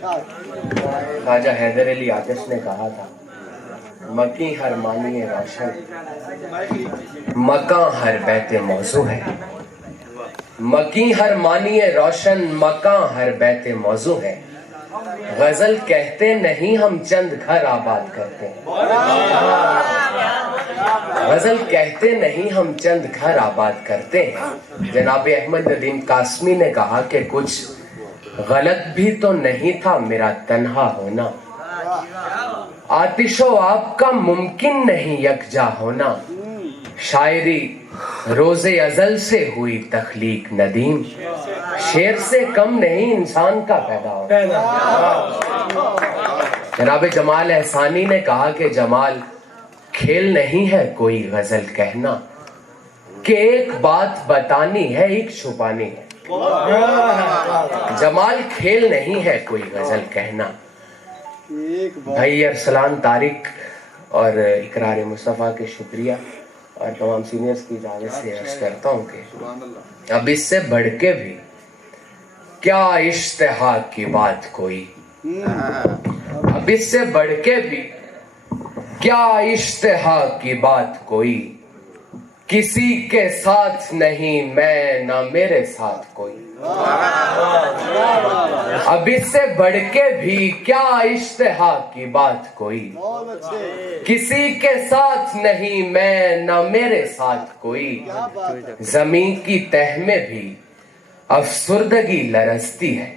خواجہ حیدر علی آتش نے کہا تھا مکی ہر معنی روشن مکاں ہر بیت موضوع ہے. مکی ہر معنی روشن مکاں ہر بیت موضوع ہے. غزل کہتے نہیں ہم چند گھر آباد کرتے ہیں. غزل کہتے نہیں ہم چند گھر آباد کرتے ہیں. جناب احمد ندیم قاسمی نے کہا کہ کچھ غلط بھی تو نہیں تھا میرا تنہا ہونا. آتش و آپ کا ممکن نہیں یکجا ہونا. شاعری روز ازل سے ہوئی تخلیق ندیم. شیر سے کم نہیں انسان کا پیدا ہونا. جناب جمال احسانی نے کہا کہ جمال کھیل نہیں ہے کوئی غزل کہنا کہ ایک بات بتانی ہے ایک چھپانی ہے. جمال کھیل نہیں ہے کوئی غزل کہنا. بھائی ارسلان طارق اور اقرار مصطفیٰ کے شکریہ اور تمام سینئرز کی اجازت سے عرض کرتا ہوں کہ اب اس سے بڑھ کے بھی کیا اشتہا کی بات کوئی. اب اس سے بڑھ کے بھی کیا اشتہا کی بات کوئی. کسی کے ساتھ نہیں میں نہ میرے ساتھ کوئی. اب اس سے بڑھ کے بھی کیا اشتہا کی بات کوئی. کسی کے ساتھ نہیں میں نہ میرے ساتھ کوئی. زمین کی تہ میں بھی افسردگی لرزتی ہے.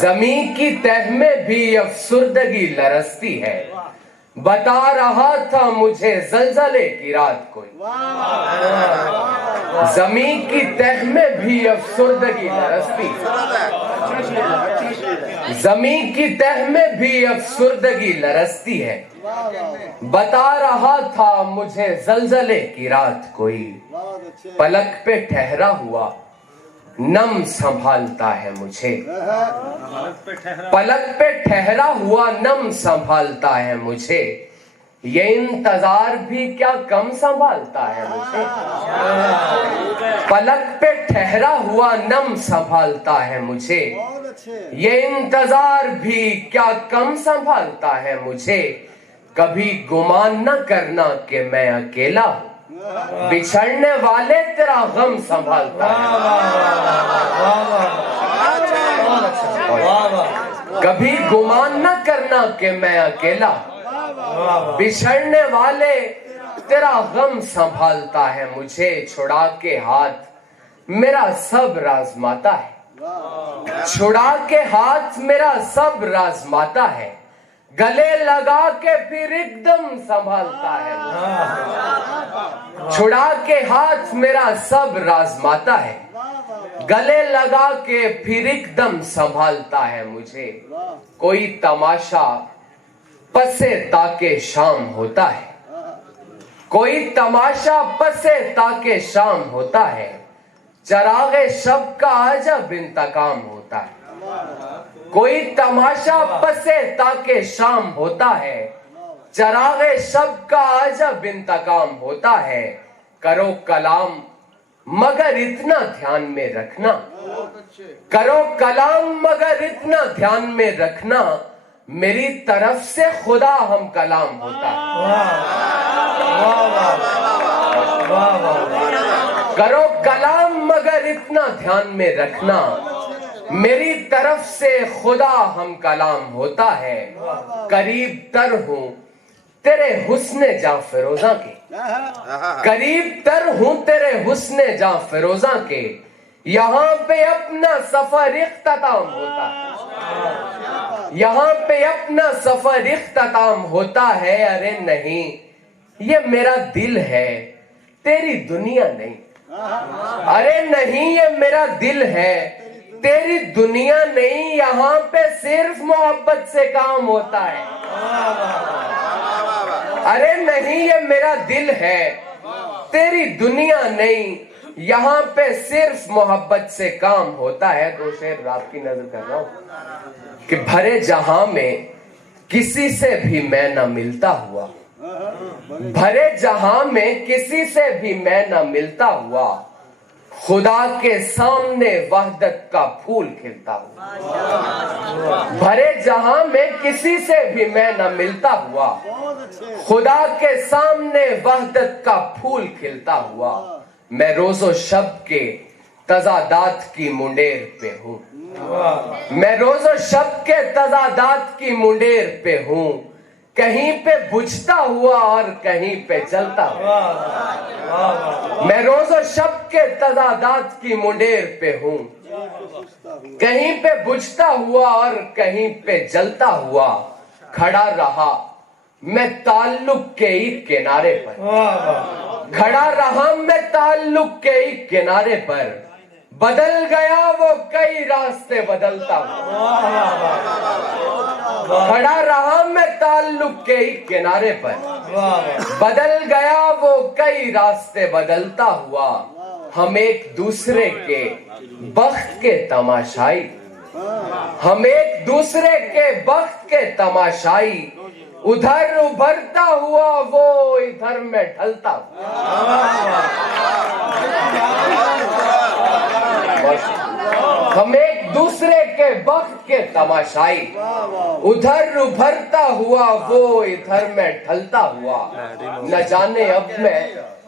زمین کی تہ میں بھی افسردگی لرزتی ہے. بتا رہا تھا مجھے زلزلے کی رات کوئی. زمین کی تہ میں بھی افسردگی لرزتی ہے. زمین کی تہ میں بھی افسردگی لرزتی ہے. بتا رہا تھا مجھے زلزلے کی رات کوئی. پلک پہ ٹھہرا ہوا نم سنبھالتا ہے مجھے. پلک پہ ٹھہرا ہوا نم سنبھالتا ہے مجھے. یہ انتظار بھی کیا کم سنبھالتا ہے مجھے. پلک پہ ٹھہرا ہوا نم سنبھالتا ہے مجھے. یہ انتظار بھی کیا کم سنبھالتا ہے مجھے. کبھی گمان نہ کرنا کہ میں اکیلا ہوں. بچھڑنے والے تیرا غم سنبھالتا ہے. کبھی گمان نہ کرنا کہ میں اکیلا ہوں. بچھڑنے والے تیرا غم سنبھالتا ہے مجھے. چھڑا کے ہاتھ میرا صبر آزماتا ہے. چھڑا کے ہاتھ میرا صبر آزماتا ہے. گلے لگا کے پھر ایک دم سنبھالتا ہے. چھڑا کے ہاتھ میرا صبر آزماتا ہے. گلے لگا کے پھر ایک دم سنبھالتا ہے مجھے. کوئی تماشا پسے تاکہ شام ہوتا ہے. کوئی تماشا پسے تاکہ شام ہوتا ہے. چراغ شب کا عجب انتقام ہوتا ہے. کوئی تماشا پسے تاکہ شام ہوتا ہے. چراغ شب کا عجب انتقام ہوتا ہے. کرو کلام مگر اتنا دھیان میں رکھنا. کرو کلام مگر اتنا دھیان میں رکھنا. میری طرف سے خدا ہم کلام ہوتا ہے. کرو کلام مگر اتنا دھیان میں رکھنا. میری طرف سے خدا ہم کلام ہوتا ہے. قریب تر ہوں تیرے حسن جاں فروزاں کے. قریب تر ہوں تیرے حسن جاں فروزاں کے. یہاں پہ اپنا سفر اختتام ہوتا ہے. یہاں پہ اپنا سفر اختتام ہوتا ہے. ارے نہیں یہ میرا دل ہے تیری دنیا نہیں. ارے نہیں یہ میرا دل ہے تیری دنیا نہیں. یہاں پہ صرف محبت سے کام ہوتا ہے. ارے نہیں یہ میرا دل ہے تیری دنیا نہیں. یہاں پہ صرف محبت سے کام ہوتا ہے. دو شعر آپ کی نظر کر رہا ہوں کہ بھرے جہاں میں کسی سے بھی میں نہ ملتا ہوا. بھرے جہاں میں کسی سے بھی میں نہ ملتا ہوا. خدا کے سامنے وحدت کا پھول کھلتا ہوا. जहां में किसी से भी मैं न मिलता हुआ, खुदा के सामने वहदत का फूल खिलता हुआ, मैं रोजो शब के तजादात की मुंडेर पे हूँ। मैं रोजो शब के तजादात की मुंडेर पे हूँ, कहीं पे बुझता हुआ और कहीं पे जलता हुआ। मैं रोजो शब के तजादात की मुंडेर पे हूँ, कहीं पे बुझता हुआ और कहीं पे जलता हुआ, खड़ा रहा मैं ताल्लुक के एक किनारे पर। खड़ा रहा मैं ताल्लुक के एक किनारे पर, बदल गया वो कई रास्ते बदलता हुआ। खड़ा रहा मैं ताल्लुक के एक किनारे पर, बदल गया वो कई रास्ते बदलता हुआ। हम एक दूसरे के बख्त के तमाशाई, हम एक दूसरे के बख्त के तमाशाई, उधर उभरता हुआ वो इधर में ढलता हुआ। हम एक दूसरे के बख्त के तमाशाई, उधर उभरता हुआ वो इधर में ढलता हुआ। न जाने अब मैं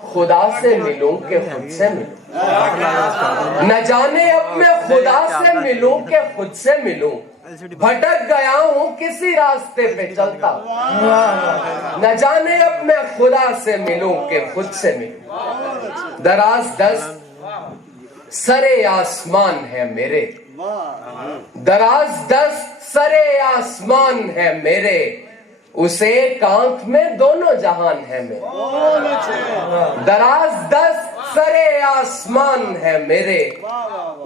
खुदा से मिलूं कि खुद से मिलूं, न जाने अब मैं खुदा से मिलूं कि खुद से मिलूं। भटक गया हूँ किसी रास्ते पे चलता, न जाने अब मैं खुदा से मिलूं कि खुद से मिलूं। दराज दस्त सरे आसमान है मेरे, दराज दस्त सरे आसमान है मेरे, उसे एक आंख में दोनों जहान है मेरे। दराज दस्त सरे आसमान है मेरे,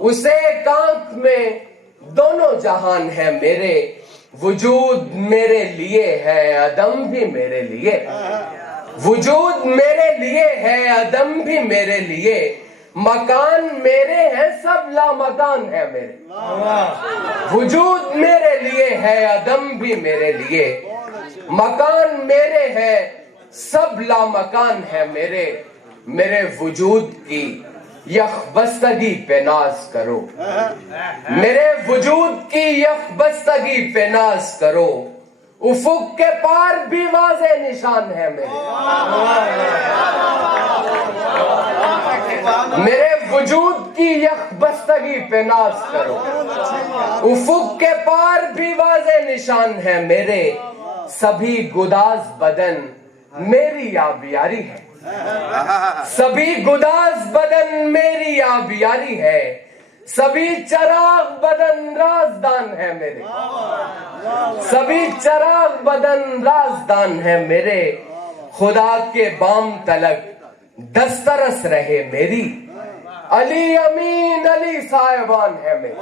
उसे एक आंख में दोनों जहान है मेरे। वजूद मेरे लिए है अदम भी मेरे लिए, वजूद मेरे लिए है अदम भी मेरे लिए। मकान मेरे हैं सब लामकान है मेरे। वजूद मेरे लिए है अदम भी मेरे लिए, मकान मेरे है सब लामकान है मेरे। मेरे वजूद की यखबस्तगी पे नाज करो, मेरे वजूद की यखबस्तगी पे नाज करो। उफुक के पार भी वाज़े निशान है मेरे, मेरे वजूद की यखबस्तगी पे नाज करो। उफुक के पार भी वाज़े निशान है मेरे। सभी गुदाज बदन मेरी आबियारी है, सभी गुदाज बदन मेरी आबियारी है। सभी चराग बदन राजदान है मेरे, सभी चराग बदन राजदान है मेरे। खुदा के बाम तलक दस्तरस रहे मेरी, अली अमीन अली साहिबान है मेरे।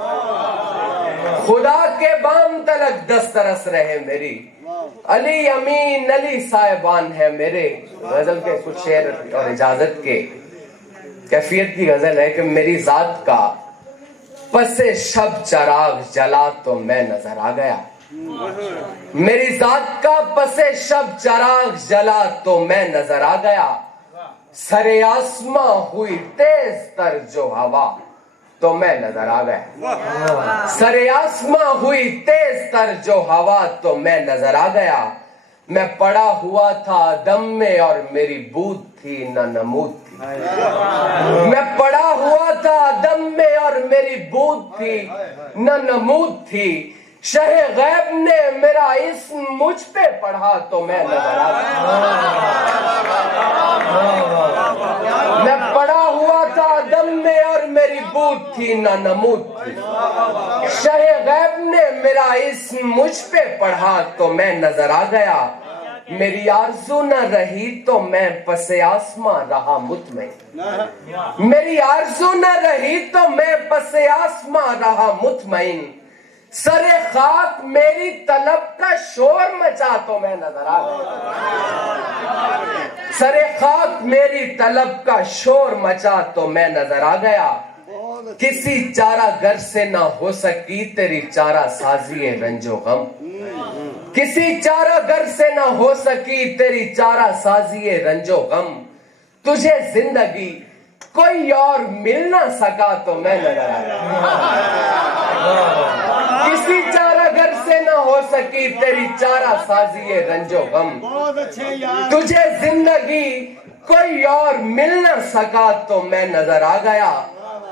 खुदा के बाम तलक दस्तरस रहे मेरी, अली अमीन अली साहिबान है मेरे। गजल के कुछ शेर और इजाजत के कैफियत की गजल है कि मेरी जात का पसे शब चराग जला तो मैं नजर आ गया, मेरी जात का पसे शब चराग जला तो मैं नजर आ गया। सरे आसमां हुई तेज तर जो हवा तो मैं नजर आ गया, सरे आसमां हुई तेज तर जो हवा तो मैं नजर आ गया। मैं पड़ा हुआ था दम में और मेरी बूद थी न नमूद थी, मैं पड़ा हुआ था दम में और मेरी बूद थी न नमूद थी। शहे गैब ने मेरा इस्म मुझ पे पढ़ा तो मैं नजर आ गया। मैं पड़ा हुआ था दम में और मेरी बूद थी न नमूद थी। शहे गैब ने मेरा इस्म मुझ पे पढ़ा तो मैं नजर आ गया। मेरी आरज़ू न रही तो मैं पसे आसमां रहा मुतमईन, मेरी आरज़ू न रही तो मैं पसे आसमां रहा मुतमईन। सरे खाक मेरी तलब का शोर मचा तो मैं नजर आ गया, सरे खाक मेरी तलब का शोर मचा तो मैं नजर आ गया। किसी चारा गर से ना हो सकी तेरी चारा साजी रंजो गम, किसी चारा गर से ना हो सकी तेरी चारा साजी रंजो गम। तुझे जिंदगी कोई और मिल ना सका तो मैं नजर आ गया, किसी चारा गर से ना हो सकी तेरी चारा साजी रंजो गम। बहुत अच्छे यार। तुझे जिंदगी कोई और मिल न सका तो मैं नजर आ गया,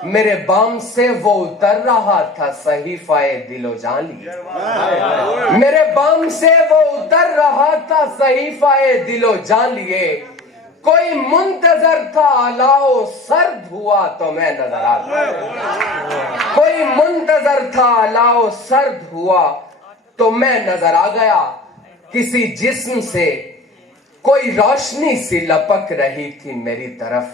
मेरे बाम से वो उतर रहा था सहीफाए दिलो जान लिए। मेरे बाम से वो उतर रहा था सहीफाए दिलो जान लिए। कोई मुंतजर था अलाओ सर्द हुआ तो मैं नजर आ गया। कोई मुंतजर था अलाओ सर्द हुआ तो मैं नजर आ गया। किसी जिस्म से कोई रोशनी सी लपक रही थी मेरी तरफ।